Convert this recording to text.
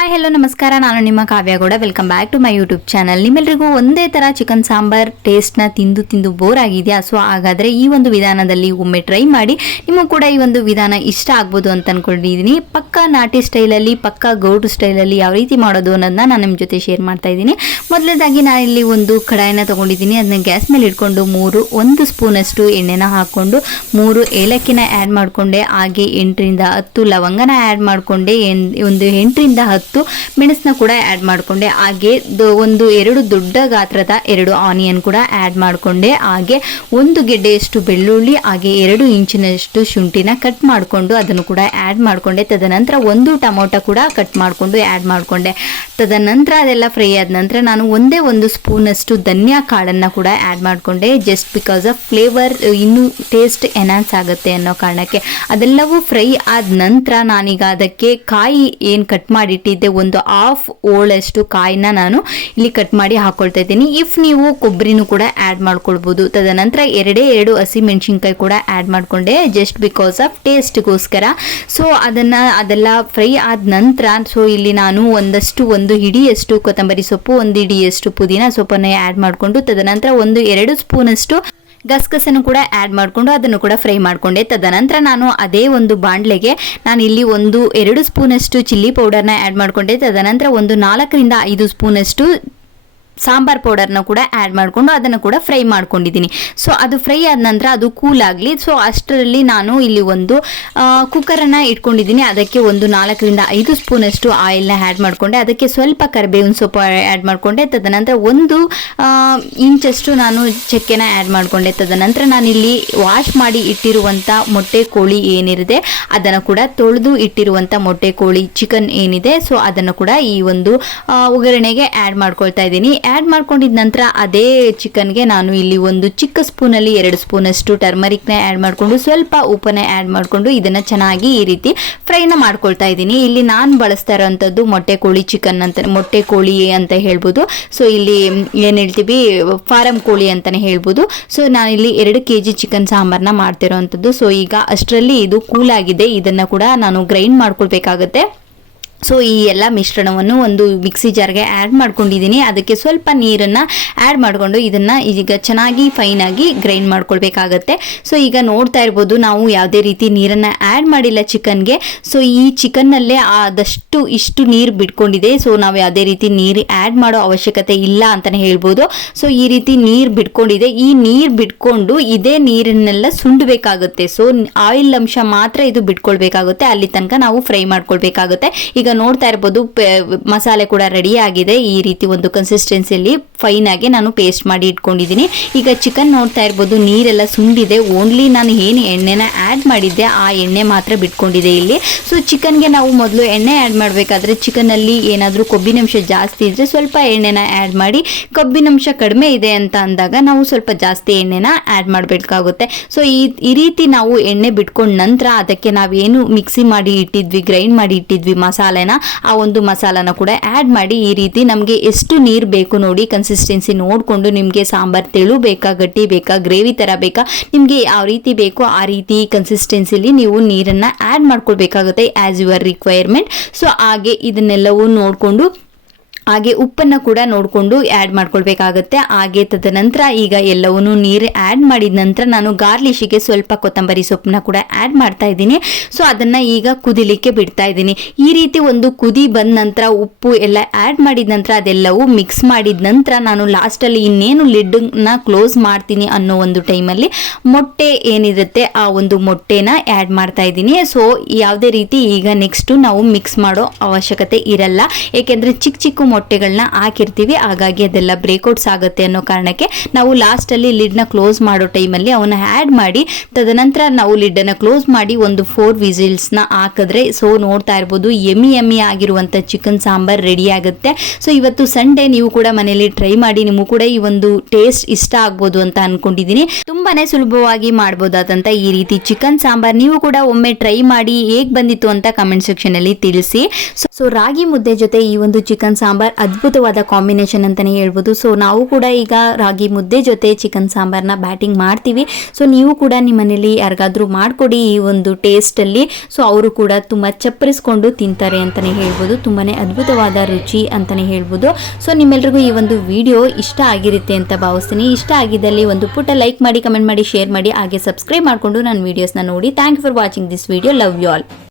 Hi hello ನಮಸ್ಕಾರ. ನಾನು ನಿಮ್ಮ Kavya Gowda. Welcome back to my YouTube channel ನಿಮ್ಮೆಲ್ಲರಿಗೂ ಒಂದೇ ಥರ ಚಿಕನ್ ಸಾಂಬಾರ್ ಟೇಸ್ಟ್ನ ತಿಂದು ತಿಂದು ಬೋರ್ ಆಗಿದೆಯಾ? ಸೊ ಹಾಗಾದರೆ ಈ ಒಂದು ವಿಧಾನದಲ್ಲಿ ಒಮ್ಮೆ ಟ್ರೈ ಮಾಡಿ. ನಿಮಗೂ ಕೂಡ ಈ ಒಂದು ವಿಧಾನ ಇಷ್ಟ ಆಗ್ಬೋದು ಅಂತ ಅನ್ಕೊಂಡಿದ್ದೀನಿ. ಪಕ್ಕ ನಾಟಿ ಸ್ಟೈಲಲ್ಲಿ ಪಕ್ಕ ಗೌಡು ಸ್ಟೈಲಲ್ಲಿ ಯಾವ ರೀತಿ ಮಾಡೋದು ಅನ್ನೋದನ್ನ ನಾನು ನಿಮ್ಮ ಜೊತೆ ಶೇರ್ ಮಾಡ್ತಾ ಇದ್ದೀನಿ. ಮೊದಲನೇದಾಗಿ ನಾನು ಇಲ್ಲಿ ಒಂದು ಕಡಾಯಿನ ತೊಗೊಂಡಿದ್ದೀನಿ. ಅದನ್ನ ಗ್ಯಾಸ್ ಮೇಲೆ ಇಟ್ಕೊಂಡು ಮೂರು, ಒಂದು ಸ್ಪೂನಷ್ಟು ಎಣ್ಣೆನ ಹಾಕ್ಕೊಂಡು ಮೂರು ಏಲಕ್ಕಿನ ಆ್ಯಡ್ ಮಾಡಿಕೊಂಡೆ. ಹಾಗೆ ಎಂಟರಿಂದ ಹತ್ತು ಲವಂಗನ ಆ್ಯಡ್ ಮಾಡಿಕೊಂಡೆ. ಒಂದು ಎಂಟರಿಂದ ಹತ್ತು ಮೆಣಸನ್ನ ಕೂಡ ಆ್ಯಡ್ ಮಾಡಿಕೊಂಡೆ. ಹಾಗೆ ಒಂದು ಎರಡು ದೊಡ್ಡ ಗಾತ್ರದ ಎರಡು ಆನಿಯನ್ ಕೂಡ ಆ್ಯಡ್ ಮಾಡಿಕೊಂಡೆ. ಹಾಗೆ ಒಂದು ಗೆಡ್ಡೆಯಷ್ಟು ಬೆಳ್ಳುಳ್ಳಿ, ಹಾಗೆ ಎರಡು ಇಂಚಿನಷ್ಟು ಶುಂಠಿನ ಕಟ್ ಮಾಡಿಕೊಂಡು ಅದನ್ನು ಕೂಡ ಆ್ಯಡ್ ಮಾಡಿಕೊಂಡೆ. ತದನಂತರ ಒಂದು ಟೊಮೊಟೊ ಕೂಡ ಕಟ್ ಮಾಡಿಕೊಂಡು ಆ್ಯಡ್ ಮಾಡಿಕೊಂಡೆ. ತದನಂತರ ಅದೆಲ್ಲ ಫ್ರೈ ಆದ ನಂತರ ನಾನು ಒಂದೇ ಒಂದು ಸ್ಪೂನಷ್ಟು ಧನಿಯಾ ಕಾಳನ್ನು ಕೂಡ ಆ್ಯಡ್ ಮಾಡಿಕೊಂಡೆ. ಜಸ್ಟ್ ಬಿಕಾಸ್ ಆಫ್ ಫ್ಲೇವರ್ ಇನ್ನೂ ಟೇಸ್ಟ್ ಎನ್ಹಾನ್ಸ್ ಆಗುತ್ತೆ ಅನ್ನೋ ಕಾರಣಕ್ಕೆ. ಅದೆಲ್ಲವೂ ಫ್ರೈ ಆದ ನಂತರ ನಾನೀಗ ಅದಕ್ಕೆ ಕಾಯಿ ಏನು ಕಟ್ ಮಾಡಿಟ್ಟಿದ್ದೆ ಒಂದು ಹಾಫ್ ಓಳಷ್ಟು ಕಾಯಿನ ನಾನು ಇಲ್ಲಿ ಕಟ್ ಮಾಡಿ ಹಾಕೊಳ್ತಾ ಇದ್ದೀನಿ. ಇಫ್ ನೀವು ಕೊಬ್ಬರಿನೂ ಕೂಡ ಆ್ಯಡ್ ಮಾಡ್ಕೊಳ್ಬೋದು. ತದನಂತರ ಎರಡೇ ಎರಡು ಹಸಿ ಮೆಣಸಿನ್ಕಾಯಿ ಕೂಡ ಆ್ಯಡ್ ಮಾಡಿಕೊಂಡೆ ಜಸ್ಟ್ ಬಿಕಾಸ್ ಆಫ್ ಟೇಸ್ಟ್ಗೋಸ್ಕರ ಸೊ ಅದನ್ನು ಅದೆಲ್ಲ ಫ್ರೈ ಆದ ನಂತರ ಸೊ ಇಲ್ಲಿ ನಾನು ಒಂದಷ್ಟು, ಒಂದು ಹಿಡಿಯಷ್ಟು ಕೊತ್ತಂಬರಿ ಸೊಪ್ಪು, ಒಂದು ಹಿಡಿಯಷ್ಟು ಪುದೀನ ಸೊಪ್ಪನ್ನು ಆ್ಯಡ್ ಮಾಡಿಕೊಂಡು ತದನಂತರ ಒಂದು ಎರಡು ಸ್ಪೂನಷ್ಟು ಗಸಗಸನ್ನು ಕೂಡ ಆ್ಯಡ್ ಮಾಡಿಕೊಂಡು ಅದನ್ನು ಕೂಡ ಫ್ರೈ ಮಾಡಿಕೊಂಡೆ. ತದನಂತರ ನಾನು ಅದೇ ಒಂದು ಬಾಣಲೆಗೆ ನಾನು ಇಲ್ಲಿ ಒಂದು ಎರಡು ಸ್ಪೂನಷ್ಟು ಚಿಲ್ಲಿ ಪೌಡರ್ನ ಆ್ಯಡ್ ಮಾಡಿಕೊಂಡೆ. ತದನಂತರ ಒಂದು ನಾಲ್ಕರಿಂದ ಐದು ಸ್ಪೂನಷ್ಟು ಸಾಂಬಾರ್ ಪೌಡರ್ನ ಕೂಡ ಆ್ಯಡ್ ಮಾಡಿಕೊಂಡು ಅದನ್ನು ಕೂಡ ಫ್ರೈ ಮಾಡ್ಕೊಂಡಿದ್ದೀನಿ. ಸೊ ಅದು ಫ್ರೈ ಆದ ನಂತರ ಅದು ಕೂಲ್ ಆಗಲಿ. ಸೊ ಅಷ್ಟರಲ್ಲಿ ನಾನು ಇಲ್ಲಿ ಒಂದು ಕುಕ್ಕರನ್ನು ಇಟ್ಕೊಂಡಿದ್ದೀನಿ. ಅದಕ್ಕೆ ಒಂದು ನಾಲ್ಕರಿಂದ ಐದು ಸ್ಪೂನಷ್ಟು ಆಯಿಲ್ನ ಆ್ಯಡ್ ಮಾಡಿಕೊಂಡೆ. ಅದಕ್ಕೆ ಸ್ವಲ್ಪ ಕರಿಬೇವಿನ ಸೊಪ್ಪು ಆ್ಯಡ್ ಮಾಡಿಕೊಂಡೆ. ತದನಂತರ ಒಂದು ಇಂಚಷ್ಟು ನಾನು ಚಕ್ಕೆನ ಆ್ಯಡ್ ಮಾಡಿಕೊಂಡೆ. ತದನಂತರ ನಾನಿಲ್ಲಿ ವಾಶ್ ಮಾಡಿ ಇಟ್ಟಿರುವಂಥ ಮೊಟ್ಟೆ ಕೋಳಿ ಏನಿದೆ, ಅದನ್ನು ಕೂಡ ತೊಳೆದು ಇಟ್ಟಿರುವಂಥ ಮೊಟ್ಟೆ ಕೋಳಿ ಚಿಕನ್ ಏನಿದೆ ಸೊ ಅದನ್ನು ಕೂಡ ಈ ಒಂದು ಒಗ್ಗರಣೆಗೆ ಆ್ಯಡ್ ಮಾಡ್ಕೊಳ್ತಾ ಇದ್ದೀನಿ. ಆ್ಯಡ್ ಮಾಡ್ಕೊಂಡಿದ ನಂತರ ಅದೇ ಚಿಕನ್ಗೆ ನಾನು ಇಲ್ಲಿ ಒಂದು ಚಿಕ್ಕ ಸ್ಪೂನಲ್ಲಿ ಎರಡು ಸ್ಪೂನಷ್ಟು ಟರ್ಮರಿಕ್ನ ಆ್ಯಡ್ ಮಾಡಿಕೊಂಡು ಸ್ವಲ್ಪ ಉಪ್ಪನ್ನ ಆ್ಯಡ್ ಮಾಡಿಕೊಂಡು ಇದನ್ನು ಚೆನ್ನಾಗಿ ಈ ರೀತಿ ಫ್ರೈನ ಮಾಡ್ಕೊಳ್ತಾ ಇದ್ದೀನಿ. ಇಲ್ಲಿ ನಾನು ಬಳಸ್ತಾ ಇರೋವಂಥದ್ದು ಮೊಟ್ಟೆ ಕೋಳಿ ಚಿಕನ್ ಅಂತ, ಮೊಟ್ಟೆ ಕೋಳಿ ಅಂತ ಹೇಳ್ಬೋದು. ಸೊ ಇಲ್ಲಿ ಏನು ಹೇಳ್ತೀವಿ, ಫಾರಂ ಕೋಳಿ ಅಂತಲೇ ಹೇಳ್ಬೋದು. ಸೊ ನಾನು ಇಲ್ಲಿ ಎರಡು ಕೆ ಜಿ ಚಿಕನ್ ಸಾಂಬಾರನ್ನ ಮಾಡ್ತಿರೋವಂಥದ್ದು ಸೊ ಈಗ ಅಷ್ಟರಲ್ಲಿ ಇದು ಕೂಲ್ ಆಗಿದೆ. ಇದನ್ನು ಕೂಡ ನಾನು ಗ್ರೈಂಡ್ ಮಾಡ್ಕೊಳ್ಬೇಕಾಗತ್ತೆ. ಸೊ ಈ ಎಲ್ಲ ಮಿಶ್ರಣವನ್ನು ಒಂದು ಮಿಕ್ಸಿ ಜಾರ್ಗೆ ಆ್ಯಡ್ ಮಾಡ್ಕೊಂಡಿದ್ದೀನಿ. ಅದಕ್ಕೆ ಸ್ವಲ್ಪ ನೀರನ್ನು ಆ್ಯಡ್ ಮಾಡಿಕೊಂಡು ಇದನ್ನು ಈಗ ಚೆನ್ನಾಗಿ ಫೈನಾಗಿ ಗ್ರೈಂಡ್ ಮಾಡ್ಕೊಳ್ಬೇಕಾಗತ್ತೆ. ಸೊ ಈಗ ನೋಡ್ತಾ ಇರ್ಬೋದು ನಾವು ಯಾವುದೇ ರೀತಿ ನೀರನ್ನು ಆ್ಯಡ್ ಮಾಡಿಲ್ಲ ಚಿಕನ್ಗೆ. ಸೊ ಈ ಚಿಕನ್ನಲ್ಲೇ ಆದಷ್ಟು ಇಷ್ಟು ನೀರು ಬಿಟ್ಕೊಂಡಿದೆ. ಸೊ ನಾವು ಯಾವುದೇ ರೀತಿ ನೀರು ಆ್ಯಡ್ ಮಾಡೋ ಅವಶ್ಯಕತೆ ಇಲ್ಲ ಅಂತಲೇ ಹೇಳ್ಬೋದು. ಸೊ ಈ ರೀತಿ ನೀರು ಬಿಟ್ಕೊಂಡಿದೆ. ಈ ನೀರು ಬಿಟ್ಕೊಂಡು ಇದೇ ನೀರನ್ನೆಲ್ಲ ಸುಂಡಬೇಕಾಗುತ್ತೆ. ಸೊ ಆಯಿಲ್ ಅಂಶ ಮಾತ್ರ ಇದು ಬಿಟ್ಕೊಳ್ಬೇಕಾಗುತ್ತೆ. ಅಲ್ಲಿ ತನಕ ನಾವು ಫ್ರೈ ಮಾಡ್ಕೊಳ್ಬೇಕಾಗುತ್ತೆ. ಈಗ ನೋಡ್ತಾ ಇರ್ಬೋದು ಮಸಾಲೆ ಕೂಡ ರೆಡಿ ಆಗಿದೆ. ಈ ರೀತಿ ಒಂದು ಕನ್ಸಿಸ್ಟೆನ್ಸಿಯಲ್ಲಿ ಫೈನ್ ಆಗಿ ನಾನು ಪೇಸ್ಟ್ ಮಾಡಿ ಇಟ್ಕೊಂಡಿದ್ದೀನಿ. ಈಗ ಚಿಕನ್ ನೋಡ್ತಾ ಇರ್ಬೋದು, ನೀರೆಲ್ಲ ಸುಂಡಿದೆ ಓನ್ಲಿ ನಾನು ಏನು ಎಣ್ಣೆನ ಆ್ಯಡ್ ಮಾಡಿದ್ದೆ, ಆ ಎಣ್ಣೆ ಮಾತ್ರ ಬಿಟ್ಕೊಂಡಿದೆ ಇಲ್ಲಿ. ಸೊ ಚಿಕನ್ಗೆ ನಾವು ಮೊದಲು ಎಣ್ಣೆ ಆ್ಯಡ್ ಮಾಡಬೇಕಾದ್ರೆ ಚಿಕನಲ್ಲಿ ಏನಾದರೂ ಕೊಬ್ಬಿನಂಶ ಜಾಸ್ತಿ ಇದ್ದರೆ ಸ್ವಲ್ಪ ಎಣ್ಣೆನ ಆ್ಯಡ್ ಮಾಡಿ ಕಬ್ಬಿನಂಶ ಕಡಿಮೆ ಇದೆ ಅಂತ ಅಂದಾಗ ನಾವು ಸ್ವಲ್ಪ ಜಾಸ್ತಿ ಎಣ್ಣೆನ ಆ್ಯಡ್ ಮಾಡಬೇಕಾಗುತ್ತೆ. ಸೊ ಈ ಈ ರೀತಿ ನಾವು ಎಣ್ಣೆ ಬಿಟ್ಕೊಂಡ ನಂತರ ಅದಕ್ಕೆ ನಾವೇನು ಮಿಕ್ಸಿ ಮಾಡಿ ಇಟ್ಟಿದ್ವಿ ಗ್ರೈಂಡ್ ಮಾಡಿ ಇಟ್ಟಿದ್ವಿ ಮಸಾಲೆನ, ಆ ಒಂದು ಮಸಾಲಾನ ಕೂಡ ಆ್ಯಡ್ ಮಾಡಿ ಈ ರೀತಿ ನಮಗೆ ಎಷ್ಟು ನೀರು ಬೇಕು ನೋಡಿ ಕನ್ಸಿಸ್ಟೆನ್ಸಿ ನೋಡಿಕೊಂಡು ನಿಮಗೆ ಸಾಂಬಾರ್ ತೆಳು ಬೇಕಾ, ಗಟ್ಟಿ ಬೇಕಾ ಗ್ರೇವಿ ಥರ ಬೇಕಾ, ನಿಮಗೆ ಯಾವ ರೀತಿ ಬೇಕೋ ಆ ರೀತಿ ಕನ್ಸಿಸ್ಟೆನ್ಸಿಲಿ ನೀವು ನೀರನ್ನು ಆ್ಯಡ್ ಮಾಡ್ಕೊಳ್ಬೇಕಾಗುತ್ತೆ ಆ್ಯಸ್ ಯುವರ್ ರಿಕ್ವೈರ್ಮೆಂಟ್ ಸೊ ಹಾಗೆ ಇದನ್ನೆಲ್ಲವೂ ನೋಡಿಕೊಂಡು ಹಾಗೆ ಉಪ್ಪನ್ನು ಕೂಡ ನೋಡಿಕೊಂಡು ಆ್ಯಡ್ ಮಾಡ್ಕೊಳ್ಬೇಕಾಗತ್ತೆ. ಹಾಗೆ ತದನಂತರ ಈಗ ಎಲ್ಲವನ್ನೂ ನೀರು ಆ್ಯಡ್ ಮಾಡಿದ ನಂತರ ನಾನು ಗಾರ್ಲಿಶಿಗೆ ಸ್ವಲ್ಪ ಕೊತ್ತಂಬರಿ ಸೊಪ್ಪನ್ನ ಕೂಡ ಆ್ಯಡ್ ಮಾಡ್ತಾ ಇದ್ದೀನಿ. ಸೊ ಅದನ್ನು ಈಗ ಕುದಿಲಿಕ್ಕೆ ಬಿಡ್ತಾ ಇದ್ದೀನಿ. ಈ ರೀತಿ ಒಂದು ಕುದಿ ಬಂದ ನಂತರ ಉಪ್ಪು ಎಲ್ಲ ಆ್ಯಡ್ ಮಾಡಿದ ನಂತರ ಅದೆಲ್ಲವೂ ಮಿಕ್ಸ್ ಮಾಡಿದ ನಂತರ ನಾನು ಲಾಸ್ಟಲ್ಲಿ ಇನ್ನೇನು ಲಿಡ್ಡನ್ನ ಕ್ಲೋಸ್ ಮಾಡ್ತೀನಿ ಅನ್ನೋ ಒಂದು ಟೈಮಲ್ಲಿ ಮೊಟ್ಟೆ ಏನಿರುತ್ತೆ ಆ ಒಂದು ಮೊಟ್ಟೆನ ಆ್ಯಡ್ ಮಾಡ್ತಾ ಇದ್ದೀನಿ. ಸೊ ಯಾವುದೇ ರೀತಿ ಈಗ ನೆಕ್ಸ್ಟು ನಾವು ಮಿಕ್ಸ್ ಮಾಡೋ ಅವಶ್ಯಕತೆ ಇರಲ್ಲ. ಏಕೆಂದರೆ ಚಿಕ್ಕ ಚಿಕ್ಕ ಮೊಟ್ಟೆಗಳನ್ನ ಹಾಕಿರ್ತೀವಿ. ಹಾಗಾಗಿ ಅದೆಲ್ಲ ಬ್ರೇಕ್ಔಟ್ಸ್ ಆಗುತ್ತೆ ಅನ್ನೋ ಕಾರಣಕ್ಕೆ ನಾವು ಲಾಸ್ಟಲ್ಲಿ ಲಿಡ್ನ ಕ್ಲೋಸ್ ಮಾಡೋ ಟೈಮಲ್ಲಿ ಅವನ್ನ ಆ್ಯಡ್ ಮಾಡಿ, ತದನಂತರ ನಾವು ಲಿಡ್ಡನ್ನು ಕ್ಲೋಸ್ ಮಾಡಿ ಒಂದು ಫೋರ್ ವಿಸಿಲ್ಸ್ನ ಹಾಕಿದ್ರೆ ಸೊ ನೋಡ್ತಾ ಇರ್ಬೋದು ಎಮ್ಮಿ ಎಮ್ಮಿ ಆಗಿರುವಂಥ ಚಿಕನ್ ಸಾಂಬಾರ್ ರೆಡಿ ಆಗುತ್ತೆ. ಸೊ ಇವತ್ತು ಸಂಡೇ ನೀವು ಕೂಡ ಮನೆಯಲ್ಲಿ ಟ್ರೈ ಮಾಡಿ, ನಿಮಗೂ ಕೂಡ ಈ ಒಂದು ಟೇಸ್ಟ್ ಇಷ್ಟ ಆಗ್ಬೋದು ಅಂತ ಅನ್ಕೊಂಡಿದ್ದೀನಿ ತುಂಬಾನೇ ಸುಲಭವಾಗಿ ಮಾಡ್ಬೋದಾದಂಥ ಈ ರೀತಿ ಚಿಕನ್ ಸಾಂಬಾರ್ ನೀವು ಕೂಡ ಒಮ್ಮೆ ಟ್ರೈ ಮಾಡಿ ಹೇಗೆ ಬಂದಿತ್ತು ಅಂತ ಕಮೆಂಟ್ ಸೆಕ್ಷನ್ ಅಲ್ಲಿ ತಿಳಿಸಿ. ಸೊ ರಾಗಿ ಮುದ್ದೆ ಜೊತೆ ಈ ಒಂದು ಚಿಕನ್ ಸಾಂಬಾರ್ ಸಾಂಬಾರ್ ಅದ್ಭುತವಾದ ಕಾಂಬಿನೇಷನ್ ಅಂತಲೇ ಹೇಳ್ಬೋದು. ಸೊ ನಾವು ಕೂಡ ಈಗ ರಾಗಿ ಮುದ್ದೆ ಜೊತೆ ಚಿಕನ್ ಸಾಂಬಾರ್ನ ಬ್ಯಾಟಿಂಗ್ ಮಾಡ್ತೀವಿ. ಸೊ ನೀವು ಕೂಡ ನಿಮ್ಮ ಮನೇಲಿ ಯಾರಿಗಾದರೂ ಮಾಡಿಕೊಡಿ ಈ ಒಂದು ಟೇಸ್ಟಲ್ಲಿ. ಸೊ ಅವರು ಕೂಡ ತುಂಬ ಚಪ್ಪರಿಸ್ಕೊಂಡು ತಿಂತಾರೆ ಅಂತಲೇ ಹೇಳ್ಬೋದು. ತುಂಬಾ ಅದ್ಭುತವಾದ ರುಚಿ ಅಂತಲೇ ಹೇಳ್ಬೋದು. ಸೊ ನಿಮ್ಮೆಲ್ರಿಗೂ ಈ ಒಂದು ವಿಡಿಯೋ ಇಷ್ಟ ಆಗಿರುತ್ತೆ ಅಂತ ಭಾವಿಸ್ತೀನಿ. ಇಷ್ಟ ಆಗಿದ್ದಲ್ಲಿ ಒಂದು ಪುಟ್ಟ ಲೈಕ್ ಮಾಡಿ, ಕಮೆಂಟ್ ಮಾಡಿ, ಶೇರ್ ಮಾಡಿ, ಹಾಗೆ ಸಬ್ಸ್ಕ್ರೈಬ್ ಮಾಡಿಕೊಂಡು ನನ್ನ ವೀಡಿಯೋಸ್ನ ನೋಡಿ. Thank you for watching this video love you all